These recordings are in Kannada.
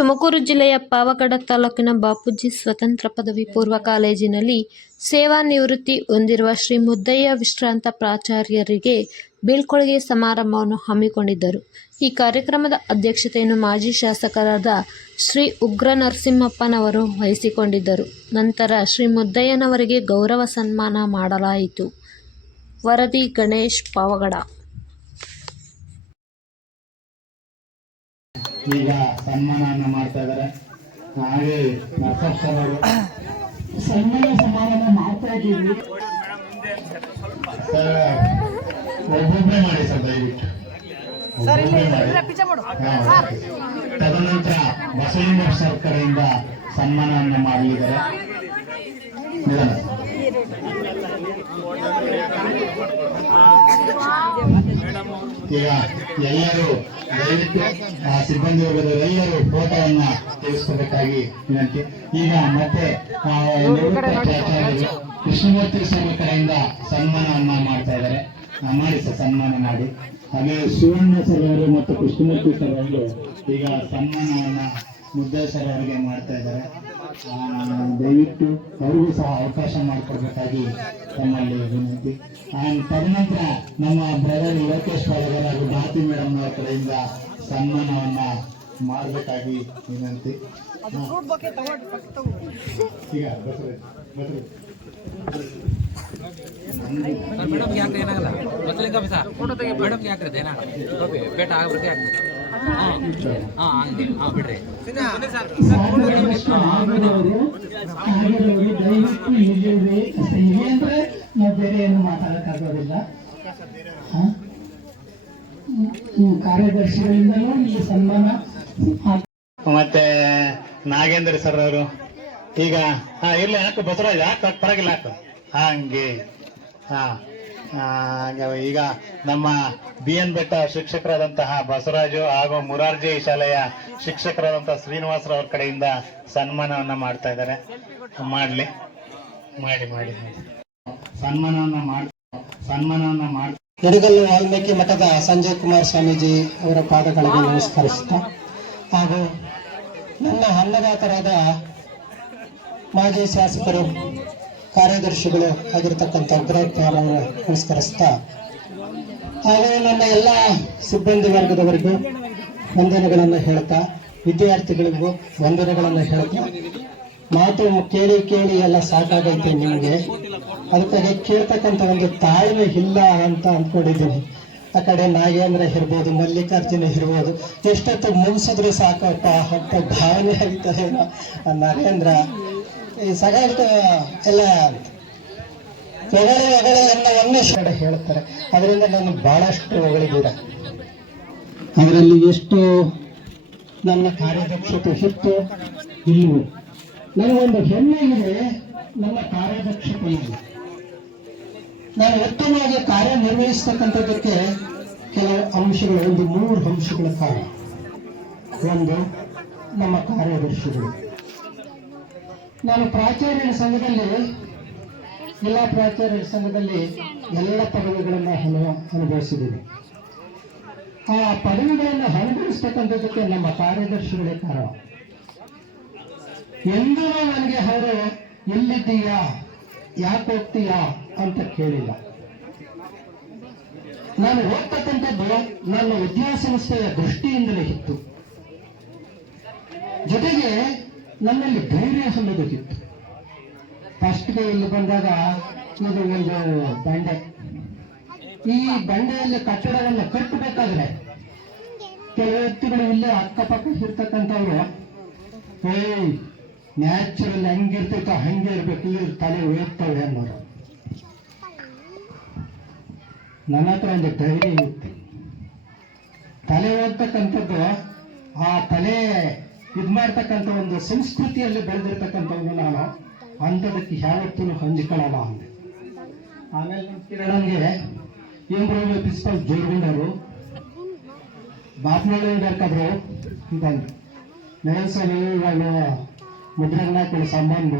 ತುಮಕೂರು ಜಿಲ್ಲೆಯ ಪಾವಗಡ ತಾಲೂಕಿನ ಬಾಪೂಜಿ ಸ್ವತಂತ್ರ ಪದವಿ ಪೂರ್ವ ಕಾಲೇಜಿನಲ್ಲಿ ಸೇವಾ ನಿವೃತ್ತಿ ಹೊಂದಿರುವ ಶ್ರೀ ಮುದ್ದಯ್ಯ ವಿಶ್ರಾಂತ ಪ್ರಾಚಾರ್ಯರಿಗೆ ಬೀಳ್ಕೊಡುಗೆ ಸಮಾರಂಭವನ್ನು ಹಮ್ಮಿಕೊಂಡಿದ್ದರು. ಈ ಕಾರ್ಯಕ್ರಮದ ಅಧ್ಯಕ್ಷತೆಯನ್ನು ಮಾಜಿ ಶಾಸಕರಾದ ಶ್ರೀ ಉಗ್ರ ನರಸಿಂಹಪ್ಪನವರು ವಹಿಸಿಕೊಂಡಿದ್ದರು. ನಂತರ ಶ್ರೀ ಮುದ್ದಯ್ಯನವರಿಗೆ ಗೌರವ ಸನ್ಮಾನ ಮಾಡಲಾಯಿತು. ವರದಿ ಗಣೇಶ್, ಪಾವಗಡ. ಈಗ ಸನ್ಮಾನವನ್ನು ಮಾಡ್ತಾ ಇದ್ದಾರೆ. ಹಾಗೆ ನರಸಪ್ಪ ಅವರು ಸನ್ಮಾನ ಸಮಾರಂಭ ಮಾಡ್ತಾ ಇದ್ದೀವಿ. ಒಬ್ಬೊಬ್ಬರೇ ಮಾಡಿ ಸರ್, ದಯವಿಟ್ಟು ತದನಂತರ ಬಸವಲಿಂಗ ಸರ್ ಕಡೆಯಿಂದ ಸನ್ಮಾನವನ್ನು ಮಾಡಲಿದ್ದಾರೆ. ಈಗ ಎಲ್ಲರೂ ದಯವಿಟ್ಟು ಸಿಬ್ಬಂದಿ ವರ್ಗದವರೆಲ್ಲರೂ ಫೋಟೋವನ್ನ ತೆಗೆಸ್ಕೋಬೇಕಾಗಿ ವಿನಂತಿ. ಈಗ ಮತ್ತೆ ಕೃಷ್ಣಮೂರ್ತಿ ಸರ್ ಕಡೆಯಿಂದ ಸನ್ಮಾನವನ್ನ ಮಾಡ್ತಾ ಇದ್ದಾರೆ. ಮಾಡಿ ಸರ್, ಸನ್ಮಾನ ಮಾಡಿ. ಹಾಗೆ ಸುವರ್ಣ ಸರ್ ಅವರು ಮತ್ತು ಕೃಷ್ಣಮೂರ್ತಿ ಸರ್ ಅವರು ಈಗ ಸನ್ಮಾನವನ್ನ ಮುದ್ದಯ್ಯ ಸರ್ ಅವರಿಗೆ ಮಾಡ್ತಾ ಇದ್ದಾರೆ. ದಯವಿಟ್ಟು ಅವರಿಗೂ ಸಹ ಅವಕಾಶ ಮಾಡಿಕೊಡ್ಬೇಕಾಗಿ ತಮ್ಮಲ್ಲಿ ವಿನಂತಿ. ತದನಂತರ ನಮ್ಮ ಬ್ರದರ್ ಲೋಕೇಶ್ ಪಾಲಗರ್ ಹಾಗೂ ಭಾರತಿ ಮೇಡಮ್ ಅವರ ಕಡೆಯಿಂದ ಸನ್ಮಾನವನ್ನ ಮಾಡಬೇಕಾಗಿ ವಿನಂತಿ. ಈಗ ಮೇಡಮ್ ಯಾಕೆ ಏನಾಗಲ್ಲ, ಬಸಲಿಂಗ ಫೋಟೋ ತೆಗಿ. ಮೇಡಮ್ ಯಾಕೆ ಏನಾಗಲ್ಲ, ಬೇಟ ಆಗ್ಬಿಡುತ್ತೆ. ಬಿಡ್ರಿ ಬೇರೆ ಏನು ಮಾತಾಡಕ್ಕಾಗೋದಿಲ್ಲ. ಕಾರ್ಯದರ್ಶಿಗಳಿಂದಲೂ ಈ ಸನ್ಮಾನ. ಮತ್ತೆ ನಾಗೇಂದ್ರ ಸರ್ ಅವರು ಈಗ ಇರ್ಲಿ, ಹಾಕು ಬಸವರಾಜ್, ಹಾಕು, ಪರವಾಗಿಲ್ಲ, ಹಾಕು. ಹಂಗೆ ಈಗ ನಮ್ಮ BN ಬೆಟ್ಟ ಶಿಕ್ಷಕರಾದಂತಹ ಬಸವರಾಜು ಹಾಗೂ ಮುರಾರ್ಜಿ ಶಾಲೆಯ ಶಿಕ್ಷಕರಾದಂತಹ ಶ್ರೀನಿವಾಸರವ್ರ ಕಡೆಯಿಂದ ಸನ್ಮಾನವನ್ನ ಮಾಡ್ತಾ ಇದ್ದಾರೆ. ಮಾಡಿ ಸನ್ಮಾನವನ್ನ ಮಾಡಿ ನಿಡಗಲ್ಲು ವಾಲ್ಮೀಕಿ ಮಠದ ಸಂಜಯ್ ಕುಮಾರ್ ಸ್ವಾಮೀಜಿ ಅವರ ಪಾದಗಳಿಗೆ ನಮಸ್ಕರಿಸುತ್ತಾ, ಹಾಗೂ ನನ್ನ ಅನ್ನದಾತರಾದ ಮಾಜಿ ಶಾಸಕರು, ಕಾರ್ಯದರ್ಶಿಗಳು ಆಗಿರತಕ್ಕಂಥ ಉಗ್ರಪ್ಪನವರ ನಮಸ್ಕರಿಸ್ತಾ, ಹಾಗೂ ನನ್ನ ಎಲ್ಲ ಸಿಬ್ಬಂದಿ ವರ್ಗದವರಿಗೂ ವಂದನೆಗಳನ್ನು ಹೇಳ್ತಾ, ವಿದ್ಯಾರ್ಥಿಗಳಿಗೂ ವಂದನೆಗಳನ್ನು ಹೇಳ್ತಾ, ಮಾತು ಕೇಳಿ ಕೇಳಿ ಎಲ್ಲ ಸಾಕಾಗೈತೆ ನಿಮಗೆ. ಅದಕ್ಕಾಗಿ ಕೇಳ್ತಕ್ಕಂಥ ಒಂದು ತಾಳ್ಮೆ ಇಲ್ಲ ಅಂತ ಅಂದ್ಕೊಂಡಿದ್ದೀನಿ. ಆ ಕಡೆ ನಾಗೇಂದ್ರ ಇರ್ಬೋದು, ಮಲ್ಲಿಕಾರ್ಜುನ ಇರ್ಬೋದು, ಎಷ್ಟೊತ್ತು ಮುಗಿಸಿದ್ರು ಸಾಕಪ್ಪ ಅಂತ ಭಾವನೆ ಆಗ್ತದೆ. ನರೇಂದ್ರ ಈ ಸಾಕಷ್ಟು ಎಲ್ಲ ಹೊಗಳೇ ಕಡೆ ಹೇಳ್ತಾರೆ. ಅದರಿಂದ ನಾನು ಬಹಳಷ್ಟು ಹೊಗಳಿದ್ದೀರ. ಅದರಲ್ಲಿ ಎಷ್ಟು ನನ್ನ ಕಾರ್ಯದಕ್ಷತೆ ಇತ್ತು ಇಲ್ಲವೂ. ನನಗೊಂದು ಹೆಮ್ಮೆ ಇದೆ, ನನ್ನ ಕಾರ್ಯದಕ್ಷತೆ ಇದೆ. ನಾನು ಉತ್ತಮವಾಗಿ ಕಾರ್ಯನಿರ್ವಹಿಸ್ತಕ್ಕಂಥದ್ದಕ್ಕೆ ಕೆಲವು ಅಂಶಗಳು, ಒಂದು 3 ಅಂಶಗಳ ಕಾರಣ. ಒಂದು, ನಮ್ಮ ಕಾರ್ಯದರ್ಶಿಗಳು. ನಾನು ಪ್ರಾಚಾರ್ಯರ ಸಂಘದಲ್ಲಿ, ಜಿಲ್ಲಾ ಪ್ರಾಚಾರ್ಯರ ಸಂಘದಲ್ಲಿ ಎಲ್ಲ ಪದವಿಗಳನ್ನು ಅನುಭವಿಸಿದ್ದೀನಿ. ಆ ಪದವಿಗಳನ್ನು ಅನುಭವಿಸ್ತಕ್ಕಂಥದ್ದಕ್ಕೆ ನಮ್ಮ ಕಾರ್ಯದರ್ಶಿಗಳೇ ಕಾರಣ. ಎಂದೂ ನನಗೆ ಅವರು ಎಲ್ಲಿದ್ದೀಯಾ, ಯಾಕೆ ಹೋಗ್ತೀಯಾ ಅಂತ ಕೇಳಿಲ್ಲ. ನಾನು ಹೋಗ್ತಕ್ಕಂಥದ್ದು ನನ್ನ ವಿದ್ಯಾಸಂಸ್ಥೆಯ ದೃಷ್ಟಿಯಿಂದಲೇ ಇತ್ತು. ಜೊತೆಗೆ ನನ್ನಲ್ಲಿ ಧೈರ್ಯ ಅನ್ನೋದಕ್ಕಿತ್ತು. ಫಸ್ಟ್ಗೆ ಇಲ್ಲಿ ಬಂದಾಗ ಇದು ಒಂದು ಬಂಡೆ. ಈ ಬಂಡೆಯಲ್ಲಿ ಕಟ್ಟಡವನ್ನು ಕಟ್ಟಬೇಕಾದ್ರೆ ಕೆಲವು ವ್ಯಕ್ತಿಗಳು ಇಲ್ಲೇ ಅಕ್ಕಪಕ್ಕ ಇರ್ತಕ್ಕಂಥವ್ರು, ನ್ಯಾಚುರಲ್ ಹೆಂಗಿರ್ತೈತೋ ಹಂಗೆ ಇರ್ಬೇಕು, ಇಲ್ಲಿ ತಲೆ ಉಯರ್ತವೆ ಅನ್ನೋರು. ನನ್ನ ಹತ್ರ ಒಂದು ಧೈರ್ಯ ಇತ್ತು. ತಲೆ ಓದ್ತಕ್ಕಂಥದ್ದು, ಆ ತಲೆ ಮಾಡ್ತಕ್ಕಂಥ ಒಂದು ಸಂಸ್ಕೃತಿಯಲ್ಲಿ ಬೆಳೆದಿರ್ತಕ್ಕಂಥವ್ರು ನಾನು. ಅಂಥದಕ್ಕೆ ಯಾವತ್ತೂ ಹಂಚಿಕೊಳ್ಳಲ್ಲ ಅಂದೆ. ಆಮೇಲೆ ನಮ್ಮ ಕಿರಣನ್ಗೆ ಏನ್ರು ಪ್ರಿನ್ಸಿಪಲ್ ಜೋರ್ಗೊಂಡವರು, ಬಾಪ್ನಳ್ಳಿ ಬೇಕಾದ್ರು ಇದಂಗೆ ನೆಲಸಲ್ಲಿ ಇವಾಗ ಮುದ್ರನ್ನ ಸಂಬಂಧ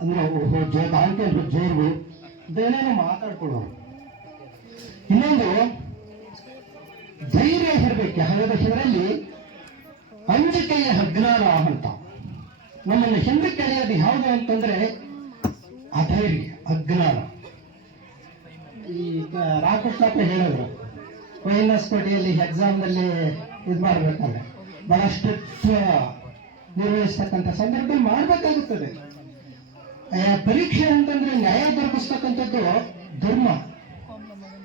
ಅಂದ್ರೆ ದಾಂಕೆ ಜೋರ್ಗು ಇದೇನೇನೋ ಮಾತಾಡ್ಕೊಳ್ಳೋರು. ಇನ್ನೊಂದು ಧೈರ್ಯ ಇರಬೇಕು. ಹಾಗಾದ್ರೆ ಇದರಲ್ಲಿ ಅಂಜಿಕೆಯ ಅಜ್ಞಾನ ಅಂತ. ನಮ್ಮನ್ನು ಹಿಂದಕ್ಕೆ ಎಳೆಯೋದು ಯಾವುದು ಅಂತಂದ್ರೆ ಅಧೈರ್ಯ, ಅಜ್ಞಾನ. ಈ ರಾಮಕೃಷ್ಣಪ್ಪ ಹೇಳಿದ್ರು, ONS ಕೋಟೆಯಲ್ಲಿ ಎಕ್ಸಾಮ್ನಲ್ಲಿ ಇದು ಮಾಡ್ಬೇಕಾದ್ರೆ ಬಹಳಷ್ಟು ನಿರ್ವಹಿಸ್ತಕ್ಕಂಥ ಸಂದರ್ಭದಲ್ಲಿ ಮಾಡಬೇಕಾಗುತ್ತದೆ. ಪರೀಕ್ಷೆ ಅಂತಂದ್ರೆ ನ್ಯಾಯ ದೊರಕಿಸ್ತಕ್ಕಂಥದ್ದು ಧರ್ಮ.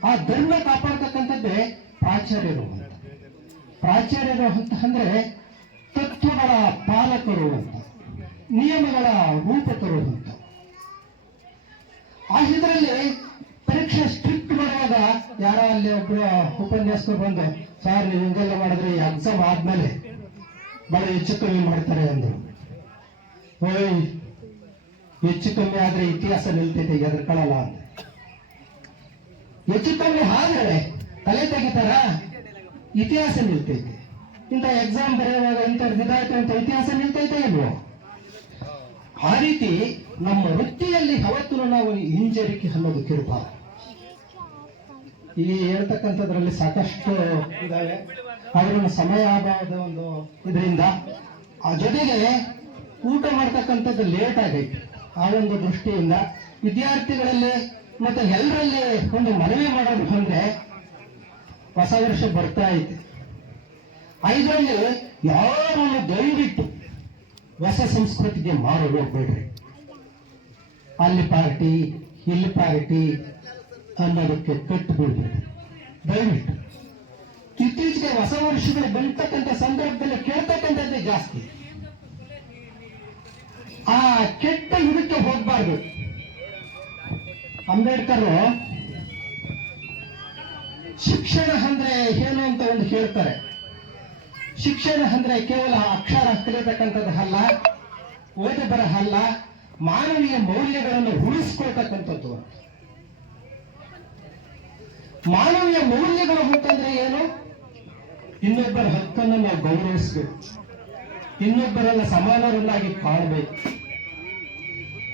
ಆ ಧರ್ಮ ಕಾಪಾಡ್ತಕ್ಕಂಥದ್ದೇ ಪ್ರಾಚಾರ್ಯರು ಅಂತ. ಪ್ರಾಚಾರ್ಯರು ಅಂತ ಅಂದ್ರೆ ತತ್ವಗಳ ಪಾಲಕರು ಅಂತ, ನಿಯಮಗಳ ರೂಪಕರು ಅಂತ. ಆ ಇದರಲ್ಲಿ ಪರೀಕ್ಷೆ ಸ್ಟ್ರಿಕ್ಟ್ ಮಾಡುವಾಗ ಯಾರ ಅಲ್ಲಿ ಒಬ್ಬರು ಉಪನ್ಯಾಸಕರು ಬಂದು, ಸರ್ ನೀವು ಹಿಂಗೆಲ್ಲ ಮಾಡಿದ್ರೆ ಎಕ್ಸಾಮ್ ಆದ್ಮೇಲೆ ಬಹಳ ಹೆಚ್ಚು ಕಮ್ಮಿ ಮಾಡ್ತಾರೆ ಅಂದ್ರು. ಓಯ್, ಹೆಚ್ಚು ಕಮ್ಮಿ ಆದ್ರೆ ಇತಿಹಾಸ ನಿಲ್ತೈತೆ, ಎದ್ರಕೊಳ್ಳಲ್ಲ ಅಂತ. ಹೆಚ್ಚು ಕಮ್ಮಿ ಆದ್ರೆ ತಲೆ ತೆಗಿತಾರ, ಇತಿಹಾಸ ನಿಲ್ತೈತೆ. ಇಂಥ ಎಕ್ಸಾಮ್ ಬರೆಯುವಾಗ ಇಂಥವ್ರು ಇದಾಯ್ತು ಅಂತ ಇತಿಹಾಸ ನಿಲ್ತೈತೆ ಇಲ್ವೋ? ಆ ರೀತಿ ನಮ್ಮ ವೃತ್ತಿಯಲ್ಲಿ ಯಾವತ್ತೂ ನಾವು ಹಿಂಜರಿಕೆ ಅನ್ನೋದು ಕಿರುಬಾರದು. ಈ ಹೇಳ್ತಕ್ಕಂಥದ್ರಲ್ಲಿ ಸಾಕಷ್ಟು ಇದಾವೆ, ಅದರ ಸಮಯ ಅಭಾವದ ಒಂದು ಇದರಿಂದ. ಆ ಜೊತೆಗೆ ಊಟ ಮಾಡ್ತಕ್ಕಂಥದ್ದು ಲೇಟ್ ಆಗೈತೆ. ಆ ಒಂದು ದೃಷ್ಟಿಯಿಂದ ವಿದ್ಯಾರ್ಥಿಗಳಲ್ಲಿ ಮತ್ತೆ ಎಲ್ಲರಲ್ಲಿ ಒಂದು ಮನವಿ ಮಾಡೋದು ಅಂದ್ರೆ, ಹೊಸ ವರ್ಷ ಬರ್ತಾ ಐತೆ, ಇದರಲ್ಲಿ ಯಾರನ್ನು ದಯವಿಟ್ಟು ಹೊಸ ಸಂಸ್ಕೃತಿಗೆ ಮಾರು ಹೋಗ್ಬೇಡ್ರಿ. ಅಲ್ಲಿ ಪಾರ್ಟಿ ಇಲ್ಲಿ ಪಾರ್ಟಿ ಅನ್ನೋದಕ್ಕೆ ಕಟ್ಟು ಬಿಡ್ಬೇಡ್ರಿ ದಯವಿಟ್ಟು. ಇತ್ತೀಚೆಗೆ ಹೊಸ ವರ್ಷಗಳು ಬೆಳ್ತಕ್ಕಂಥ ಸಂದರ್ಭದಲ್ಲಿ ಕೇಳ್ತಕ್ಕಂಥದ್ದೇ ಜಾಸ್ತಿ. ಆ ಕೆಟ್ಟ ಇದಕ್ಕೆ ಹೋಗ್ಬಾರ್ದು. ಅಂಬೇಡ್ಕರ್ ಶಿಕ್ಷಣ ಅಂದ್ರೆ ಏನು ಅಂತ ಒಂದು ಹೇಳ್ತಾರೆ. ಶಿಕ್ಷಣ ಅಂದ್ರೆ ಕೇವಲ ಅಕ್ಷರ ಕಲಿಯತಕ್ಕಂಥದ್ದು ಅಲ್ಲ, ಓದ ಬರಹ ಅಲ್ಲ, ಮಾನವೀಯ ಮೌಲ್ಯಗಳನ್ನು ಉಳಿಸ್ಕೊಳ್ತಕ್ಕಂಥದ್ದು. ಮಾನವೀಯ ಮೌಲ್ಯಗಳು ಅಂತಂದ್ರೆ ಏನು? ಇನ್ನೊಬ್ಬರ ಹಕ್ಕನ್ನು ನಾವು ಗೌರವಿಸಬೇಕು, ಇನ್ನೊಬ್ಬರನ್ನ ಸಮಾನರನ್ನಾಗಿ ಕಾಣಬೇಕು,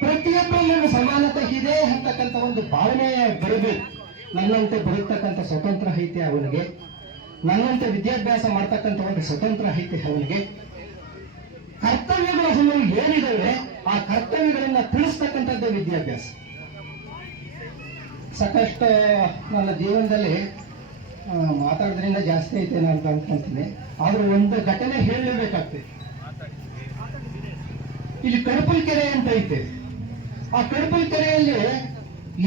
ಪ್ರತಿಯೊಬ್ಬರಲ್ಲೂ ಸಮಾನತೆ ಇದೆ ಅಂತಕ್ಕಂಥ ಒಂದು ಭಾವನೆ ಬರಬೇಕು. ನನ್ನಂತೆ ಬದುಕ್ತಕ್ಕಂಥ ಸ್ವತಂತ್ರ ಐತೆ ಅವನಿಗೆ, ನನ್ನಂತೆ ವಿದ್ಯಾಭ್ಯಾಸ ಮಾಡ್ತಕ್ಕಂಥ ಒಂದು ಸ್ವತಂತ್ರ ಐತೆ ಅವನಿಗೆ. ಕರ್ತವ್ಯಗಳು ಏನಿದಾವೆ ಆ ಕರ್ತವ್ಯಗಳನ್ನ ತಿಳಿಸ್ತಕ್ಕಂಥದ್ದೇ ವಿದ್ಯಾಭ್ಯಾಸ. ಸಾಕಷ್ಟು ನನ್ನ ಜೀವನದಲ್ಲಿ ಮಾತಾಡೋದ್ರಿಂದ ಜಾಸ್ತಿ ಐತೇನೆ ಅಂತ ಅನ್ಕೊಂತೀನಿ. ಆದ್ರೂ ಒಂದು ಘಟನೆ ಹೇಳಲೇಬೇಕಾಗ್ತದೆ. ಇಲ್ಲಿ ಕಡಪಲ್ ಕೆರೆ ಅಂತ ಐತೆ. ಆ ಕಡಪಲ್ ಕೆರೆಯಲ್ಲಿ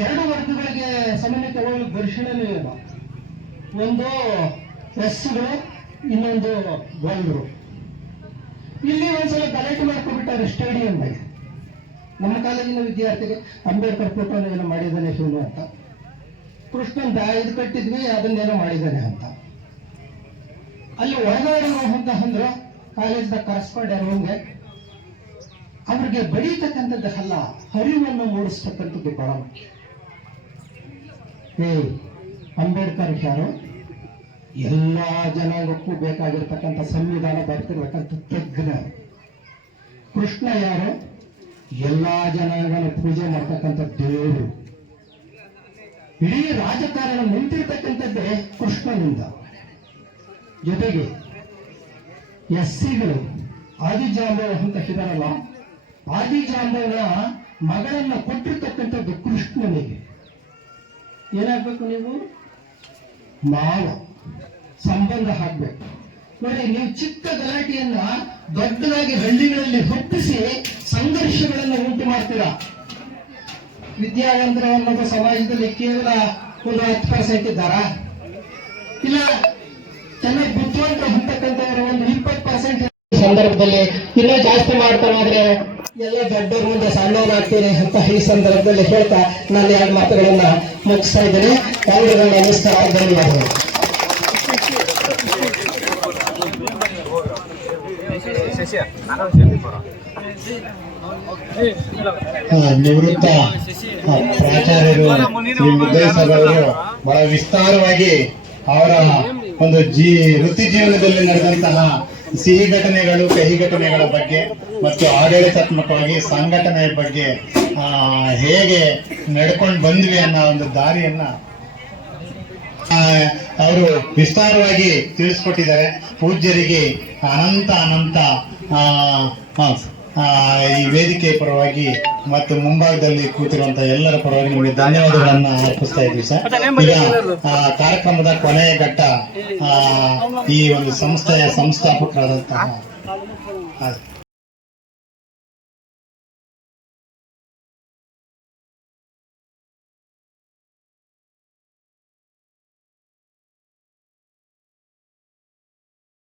ಎರಡು ವರ್ಗಗಳಿಗೆ ಸಮನ್ವಯವಾಗಿ ಘರ್ಷಣೆ ಇಲ್ಲ. ಒಂದು ಎಸ್ಗಳು, ಇನ್ನೊಂದು ಗೋಲ್ರು. ಇಲ್ಲಿ ಒಂದ್ಸಲ ಗಲಾಟೆ ಮಾಡ್ಕೊಂಡ್ಬಿಟ್ಟಾರೆ ಸ್ಟೇಡಿಯಂನಲ್ಲಿ. ನಮ್ಮ ಕಾಲೇಜಿನ ವಿದ್ಯಾರ್ಥಿಗೆ ಅಂಬೇಡ್ಕರ್ ಫೋಟೋನ ಏನೋ ಮಾಡಿದ್ದಾನೆ ಶಿವನು ಅಂತ, ಕೃಷ್ಣನ್ ಇದು ಕಟ್ಟಿದ್ವಿ ಅದನ್ನೇನೋ ಮಾಡಿದ್ದಾನೆ ಅಂತ. ಅಲ್ಲಿ ಒಳಗಾಡಲು ಅಂತ ಅಂದ್ರು ಕಾಲೇಜ್ನ ಕರೆಸ್ಪಾಂಡೆಂಟ್ಗೆ, ಅವ್ರಿಗೆ ಬರೀತಕ್ಕಂಥದ್ದು ಅಲ್ಲ, ಅರಿವನ್ನು ಮೂಡಿಸ್ತಕ್ಕಂಥದ್ದು ಬಹಳ ಮುಖ್ಯ. ಅಂಬೇಡ್ಕರ್ ಯಾರು? ಎಲ್ಲಾ ಜನಾಂಗಕ್ಕೂ ಬೇಕಾಗಿರ್ತಕ್ಕಂಥ ಸಂವಿಧಾನ ಬರ್ತಿರ್ತಕ್ಕಂಥ ತಜ್ಞ. ಕೃಷ್ಣ ಯಾರು? ಎಲ್ಲಾ ಜನಾಂಗನ ಪೂಜೆ ಮಾಡ್ತಕ್ಕಂಥ ದೇವರು. ಇಡೀ ರಾಜಕಾರಣ ನಿಂತಿರ್ತಕ್ಕಂಥದ್ದೇ ಕೃಷ್ಣನಿಂದ. ಜೊತೆಗೆ ಎಸ್ಸಿಗಳು ಆದಿಜಾಂಬವ ಅಂತ ಇದಾರಲ್ಲ, ಆದಿಜಾಂಬವನ ಮಗಳನ್ನ ಕೊಟ್ಟಿರ್ತಕ್ಕಂಥದ್ದು ಕೃಷ್ಣನಿಗೆ. ಏನಾಗ್ಬೇಕು ನೀವು? ಮಾವ ಸಂಬಂಧ ಹಾಕ್ಬೇಕು. ನೋಡಿ, ನೀವು ಚಿಕ್ಕ ಗಲಾಟೆಯನ್ನ ದೊಡ್ಡದಾಗಿ ಹಳ್ಳಿಗಳಲ್ಲಿ ಹುಟ್ಟಿಸಿ ಸಂಘರ್ಷಗಳನ್ನು ಉಂಟು ಮಾಡ್ತೀರಾ. ವಿದ್ಯಾವಂತರ ಅನ್ನೋದು ಸಮಾಜದಲ್ಲಿ ಕೇವಲ ಒಂದು 10% ಇದ್ದಾರಾ? ಇಲ್ಲ ಚೆನ್ನಾಗಿ ಬುದ್ಧಿವಂತರು ಅಂತಕ್ಕಂಥವ್ರು ಒಂದು 20% ಸಂದರ್ಭದಲ್ಲಿ ಇನ್ನೂ ಜಾಸ್ತಿ ಮಾಡ್ತಾರೆ. ಆದ್ರೆ ಎಲ್ಲ ದೊಡ್ಡವ್ರ ಮುಂದೆ ಸಣ್ಣವರಾಗ್ತೇನೆ ಅಂತ ಈ ಸಂದರ್ಭದಲ್ಲಿ ಹೇಳ್ತಾ ನಾನು 2 ಮಾತುಗಳನ್ನ ಮುಗಿಸ್ತಾ ಇದ್ದೇನೆ. ಎಲ್ಲರಿಗೂ ನಮಸ್ಕಾರ, ಧನ್ಯವಾದಗಳು. ನಿವೃತ್ತ ಪ್ರಾಚಾರ್ಯರು ಶ್ರೀ ಮುದ್ದಯ್ಯ ಸರ್ ಅವರು ಬಹಳ ವಿಸ್ತಾರವಾಗಿ ಅವರ ಒಂದು ವೃತ್ತಿ ಜೀವನದಲ್ಲಿ ನಡೆದಂತಹ ಸಿಹಿ ಘಟನೆಗಳು, ಕಹಿ ಘಟನೆಗಳ ಬಗ್ಗೆ ಮತ್ತು ಆಡಳಿತಾತ್ಮಕವಾಗಿ ಸಂಘಟನೆಯ ಬಗ್ಗೆ ಹೇಗೆ ನಡ್ಕೊಂಡು ಬಂದ್ವಿ ಅನ್ನೋ ಒಂದು ದಾರಿಯನ್ನ ಅವರು ವಿಸ್ತಾರವಾಗಿ ತಿಳಿಸ್ಕೊಟ್ಟಿದ್ದಾರೆ. ಪೂಜ್ಯರಿಗೆ ಅನಂತ ಅನಂತ ಈ ವೇದಿಕೆ ಪರವಾಗಿ ಮತ್ತು ಮುಂಭಾಗದಲ್ಲಿ ಕೂತಿರುವಂತಹ ಎಲ್ಲರ ಪರವಾಗಿ ನಿಮಗೆ ಧನ್ಯವಾದಗಳನ್ನ ಅರ್ಪಿಸ್ತಾ ಇದ್ದೀವಿ ಸರ್. ಈಗ ಕಾರ್ಯಕ್ರಮದ ಕೊನೆಯ ಘಟ್ಟ ಈ ಒಂದು ಸಂಸ್ಥೆಯ ಸಂಸ್ಥಾಪಕರಾದಂತಹ